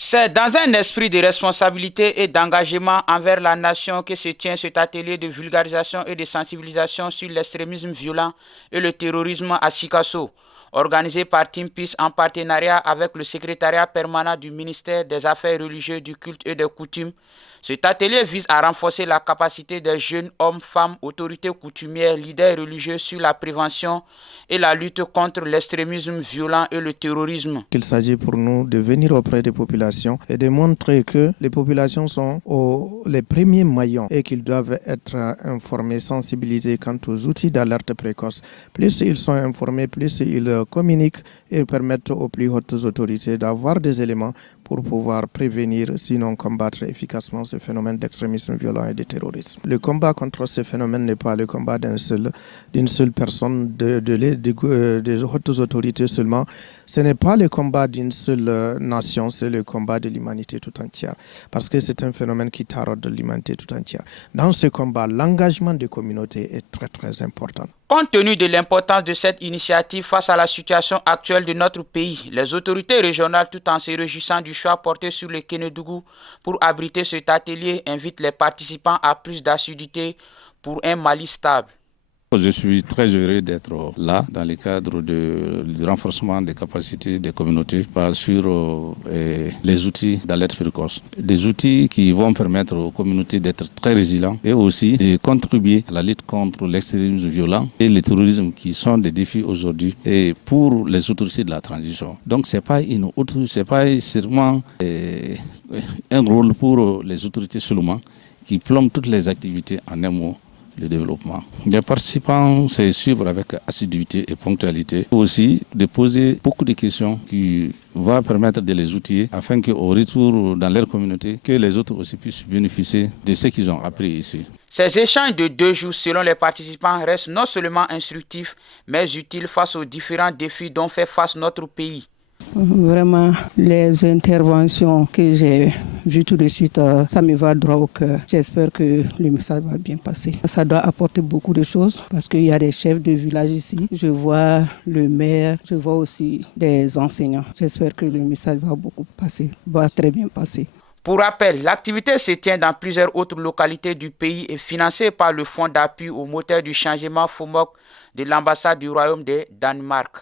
C'est dans un esprit de responsabilité et d'engagement envers la nation que se tient cet atelier de vulgarisation et de sensibilisation sur l'extrémisme violent et le terrorisme à Sikasso, organisé par Team Peace en partenariat avec le secrétariat permanent du ministère des Affaires religieuses, du culte et des coutumes. Cet atelier vise à renforcer la capacité des jeunes hommes, femmes, autorités coutumières, leaders religieux sur la prévention et la lutte contre l'extrémisme violent et le terrorisme. Il s'agit pour nous de venir auprès des populations et de montrer que les populations sont les premiers maillons et qu'ils doivent être informés, sensibilisés quant aux outils d'alerte précoce. Plus ils sont informés, plus ils communiquent et permettent aux plus hautes autorités d'avoir des éléments pour pouvoir prévenir, sinon combattre efficacement ce phénomène d'extrémisme violent et de terrorisme. Le combat contre ce phénomène n'est pas le combat d'une seule personne, des hautes autorités seulement. Ce n'est pas le combat d'une seule nation, c'est le combat de l'humanité tout entière. Parce que c'est un phénomène qui taraude l'humanité tout entière. Dans ce combat, l'engagement des communautés est très très important. Compte tenu de l'importance de cette initiative face à la situation actuelle de notre pays, les autorités régionales, tout en se réjouissant du choix porté sur le Kénédougou pour abriter cet atelier, invitent les participants à plus d'assiduité pour un Mali stable. Je suis très heureux d'être là dans le cadre du renforcement des capacités des communautés sur les outils d'alerte précoce. Des outils qui vont permettre aux communautés d'être très résilientes et aussi de contribuer à la lutte contre l'extrémisme violent et le terrorisme qui sont des défis aujourd'hui et pour les autorités de la transition. Donc c'est pas seulement un rôle pour les autorités seulement qui plombent toutes les activités en un mot. Le développement. Les participants se suivent avec assiduité et ponctualité. Aussi de poser beaucoup de questions qui vont permettre de les outiller afin qu'au retour dans leur communauté, que les autres aussi puissent bénéficier de ce qu'ils ont appris ici. Ces échanges de 2 jours, selon les participants, restent non seulement instructifs, mais utiles face aux différents défis dont fait face notre pays. Vraiment, les interventions que j'ai vues tout de suite, ça me va droit au cœur. J'espère que le message va bien passer. Ça doit apporter beaucoup de choses parce qu'il y a des chefs de village ici. Je vois le maire, je vois aussi des enseignants. J'espère que le message va très bien passer. Pour rappel, l'activité se tient dans plusieurs autres localités du pays et financée par le Fonds d'appui au moteur du changement FOMOC de l'ambassade du Royaume de Danemark.